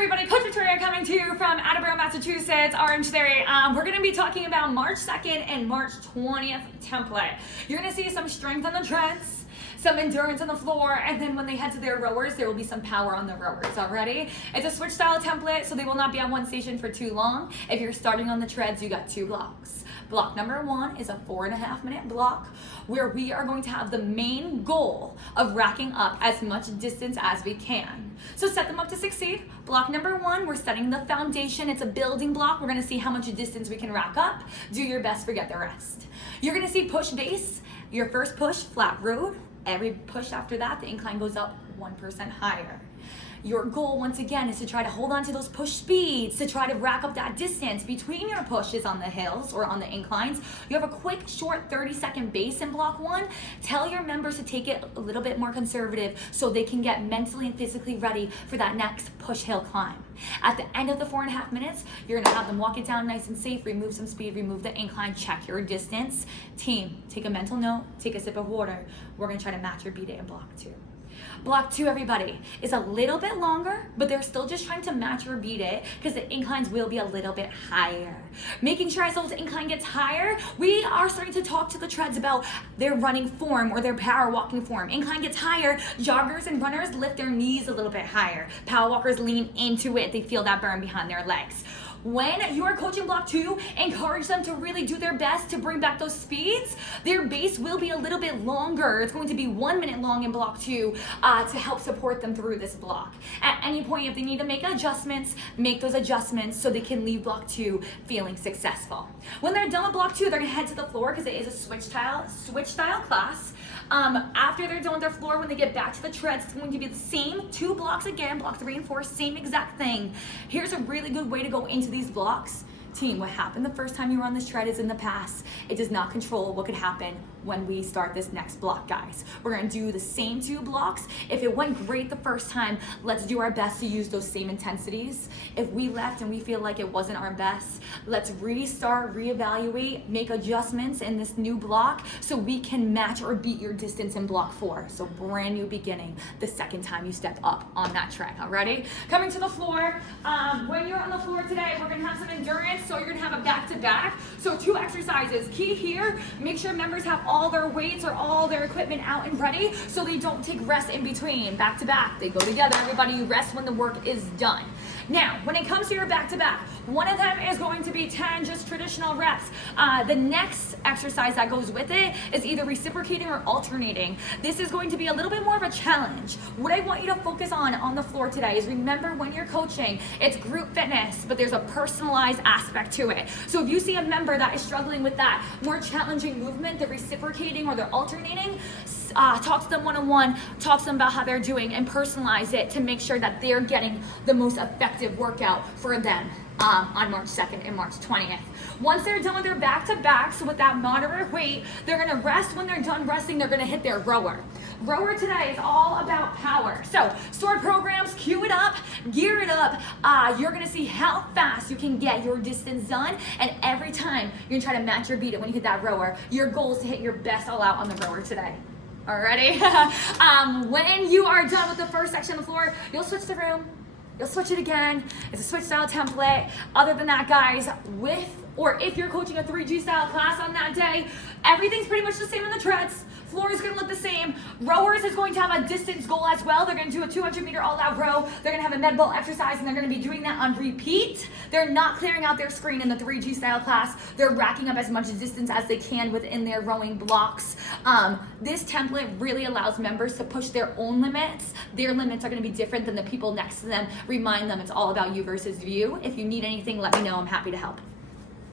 everybody, Coach Victoria coming to you from Attleboro, Massachusetts, Orange Theory. We're going to be talking about March 2nd and March 20th template. You're going to see some strength on the treads, some endurance on the floor, and then when they head to their rowers, there will be some power on the rowers already. It's a switch style template, so they will not be on one station for too long. If you're starting on the treads, you got 2 blocks. Block number 1 is a 4.5 minute block where we are going to have the main goal of racking up as much distance as we can. So set them up to succeed. Block number 1, we're setting the foundation. It's a building block. We're gonna see how much distance we can rack up. Do your best, forget the rest. You're gonna see push base. Your first push, flat road. Every push after that, the incline goes up 1% higher. Your goal, once again, is to try to hold on to those push speeds, to try to rack up that distance between your pushes on the hills or on the inclines. You have a quick, short 30-second base in block 1. Tell your members to take it a little bit more conservative so they can get mentally and physically ready for that next push hill climb. At the end of the 4.5 minutes, you're gonna have them walk it down nice and safe, remove some speed, remove the incline, check your distance. Team, take a mental note, take a sip of water. We're gonna try to match your beat it in block 2. Block 2, everybody, is a little bit longer, but they're still just trying to match or beat it because the inclines will be a little bit higher. Making sure as those incline gets higher, we are starting to talk to the treads about their running form or their power walking form. Incline gets higher, joggers and runners lift their knees a little bit higher. Power walkers lean into it, they feel that burn behind their legs. When you are coaching block 2, encourage them to really do their best to bring back those speeds. Their base will be a little bit longer. It's going to be 1 minute long in block 2 to help support them through this block. At any point, if they need to make adjustments, make those adjustments so they can leave block 2 feeling successful. When they're done with block 2, they're gonna head to the floor because it is a switch style class. After they're done with their floor, when they get back to the treads, it's going to be the same 2 blocks again, block 3 and 4, same exact thing. Here's a really good way to go into these blocks. Team, what happened the first time you were on this tread is in the past. It does not control what could happen when we start this next block, guys. We're gonna do the same 2 blocks. If it went great the first time, let's do our best to use those same intensities. If we left and we feel like it wasn't our best, let's restart, reevaluate, make adjustments in this new block so we can match or beat your distance in block 4. So brand new beginning the second time you step up on that tread. Alrighty? Coming to the floor. When you're on the floor today, we're gonna have some endurance. So you're gonna have a back-to-back. So 2 exercises. Key here, make sure members have all their weights or all their equipment out and ready so they don't take rest in between. Back-to-back, they go together. Everybody, you rest when the work is done. Now, when it comes to your back-to-back, one of them is going to be 10 just traditional reps. The next exercise that goes with it is either reciprocating or alternating. This is going to be a little bit more of a challenge. What I want you to focus on the floor today is remember when you're coaching, it's group fitness, but there's a personalized aspect to it. So if you see a member that is struggling with that more challenging movement, the reciprocating or the alternating, talk to them one-on-one, talk to them about how they're doing and personalize it to make sure that they're getting the most effective workout for them on March 2nd and March 20th. Once they're done with their back-to-back, so with that moderate weight, they're gonna rest. When they're done resting, they're gonna hit their rower. Rower today is all about power. So stored programs, cue it up, gear it up. You're gonna see how fast you can get your distance done, and every time you're gonna try to match or beat it when you hit that rower. Your goal is to hit your best all out on the rower today. Alrighty? When you are done with the first section of the floor, you'll switch the room. You'll switch it again. It's a switch style template. Other than that, guys, if you're coaching a 3G style class on that day, everything's pretty much the same on the treads. Floor is gonna look the same. Rowers is going to have a distance goal as well. They're gonna do a 200-meter all-out row. They're gonna have a med ball exercise, and they're gonna be doing that on repeat. They're not clearing out their screen in the 3G style class. They're racking up as much distance as they can within their rowing blocks. This template really allows members to push their own limits. Their limits are gonna be different than the people next to them. Remind them it's all about you versus you. If you need anything, let me know. I'm happy to help.